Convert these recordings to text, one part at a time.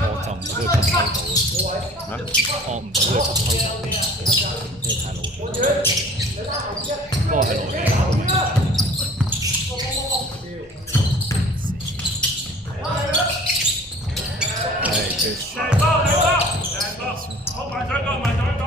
我就唔會俾佢吸收到嘅。我唔會俾佢吸收到，即係太老氣。不過係老氣。係嘅。好埋上個，埋上個。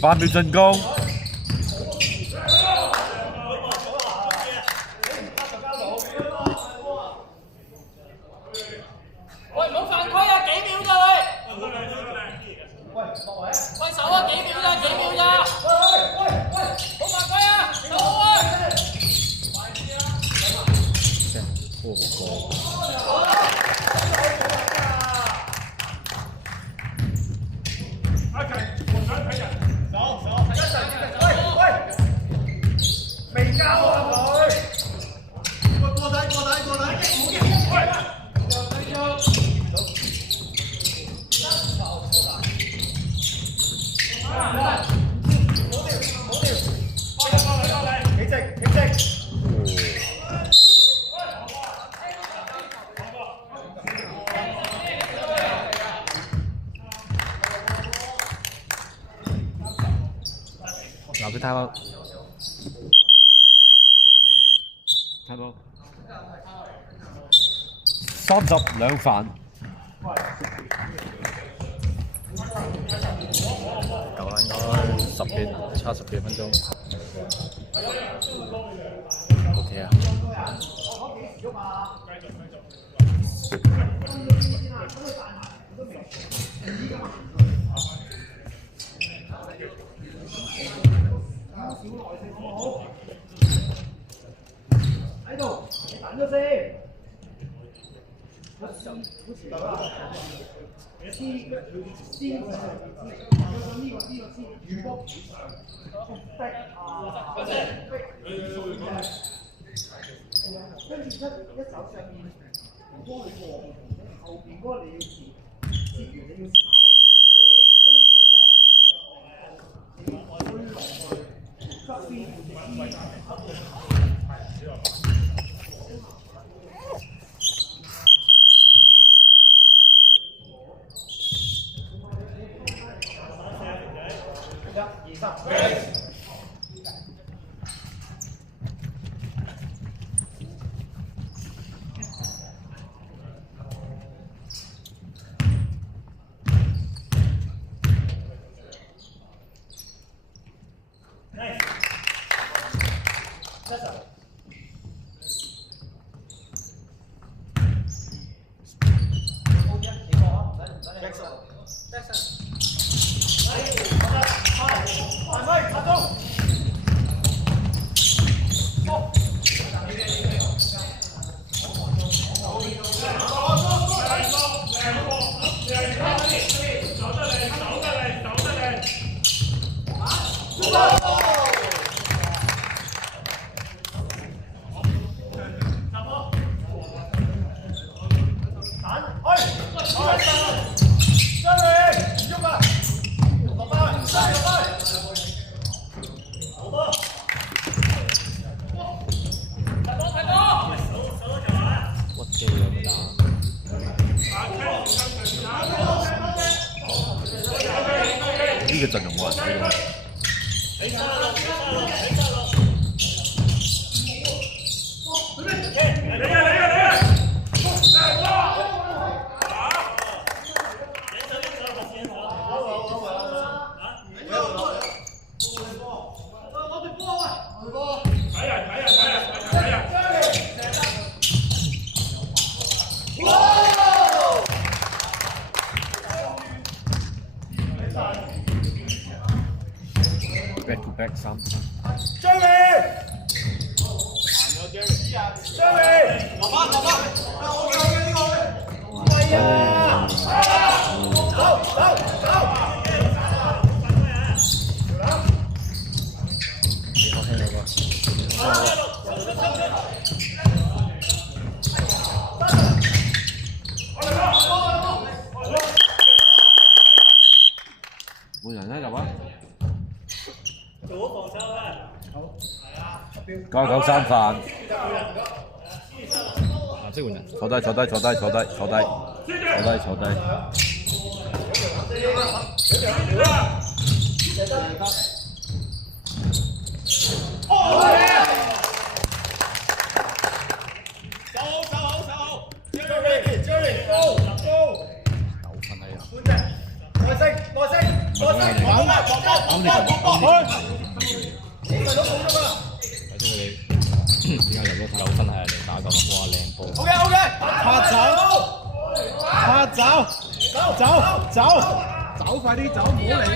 8秒進攻。喂，唔好犯規啊！幾秒咋喂？喂，手啊！幾秒咋？幾秒咋？喂，冇犯規啊！手啊！波好高。未交啊佢！喂，過底，嗱，佢睇下。睇到32犯，夠啦，應該差10幾分鐘。OK 啊。喺度，你等咗先。跟住一手上面幫你過，後邊嗰個你要截完你要收。呢個陣容冇人睇嘅。係啊！走走走！幾好聽嗰個。冇人咧入啊！993飯。藍色換人。坐低。點解入咗9分係你打9分？哇，靚波！走，快啲走，唔好理。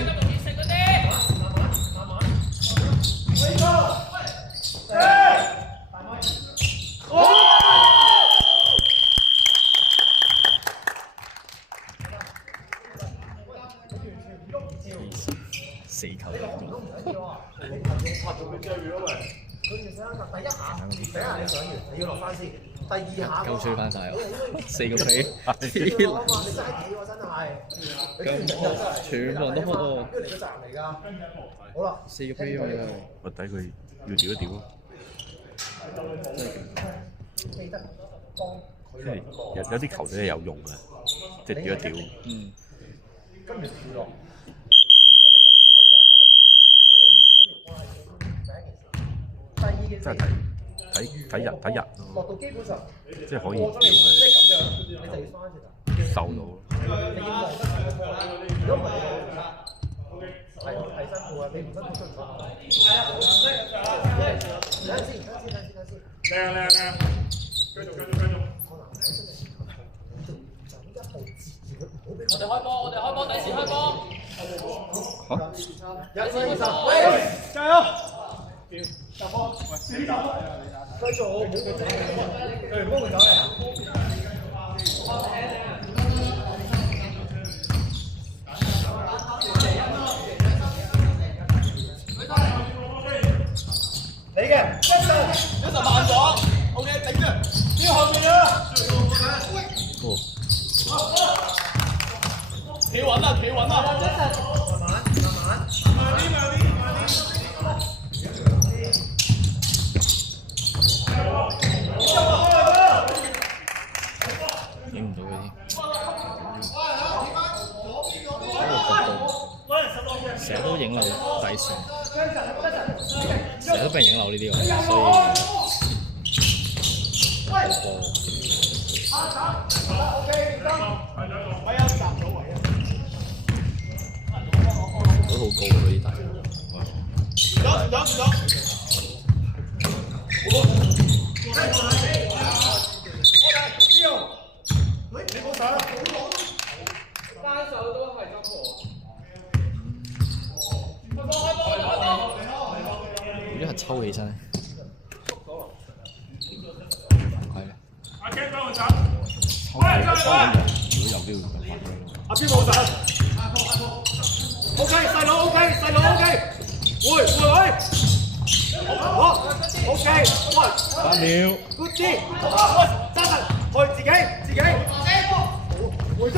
4球。第一下你上完，你要落翻先。第二下夠吹翻晒4個皮。你齋企喎真係。全部人都開到。呢個嚟嘅責任嚟㗎。好啦，4個皮喎。我睇佢要調一調咯。記得幫佢。有啲球隊係有用嘅，即係調一調。跟住調落。真係睇人咯，落到基本上，即係可以屌即係咁樣，你就要翻轉頭，受到。你要望得佢波啦，如果唔係你係辛苦啊，你唔辛苦出唔到。等陣先。靚，繼續。我哋開波，第時開波。加油！入波，繼續，唔好佢幫佢走嚟。你嘅一手慢咗 ，OK 頂住，要後面啊！企穩啦！慢啲。影唔到佢添，成日都影漏底線，成日都俾人影漏呢啲喎，所以好波。都好高喎呢啲大球。單手都係金和。如果係抽起身，係嘅。抽緊嘅，如果有機會就發揮咯。阿邊冇陣 ，OK， 細佬 OK， 會，好 ，OK， 喂8秒 ，good 啲，喂，揸實，去自己，回中，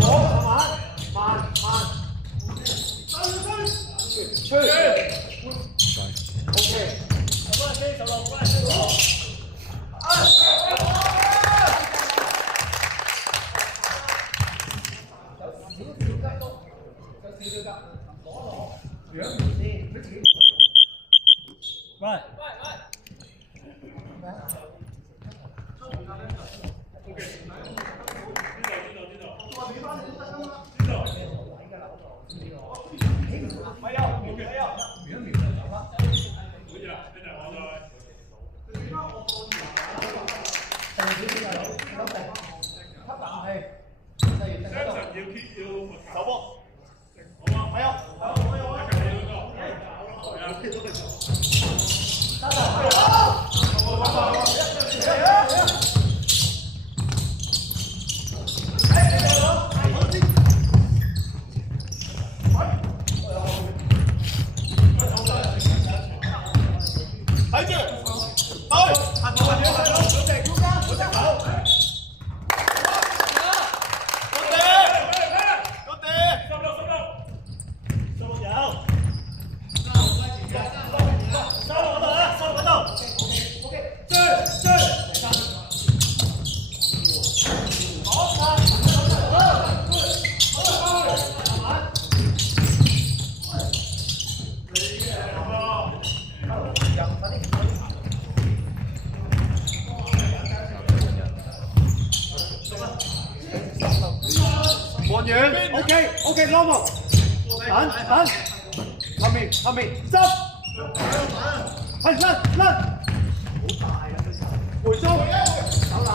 好，慢，吹 ，OK， 喂。手波，係啊，望遠 ，OK normal，等，後面執，係甩，回中，手攬，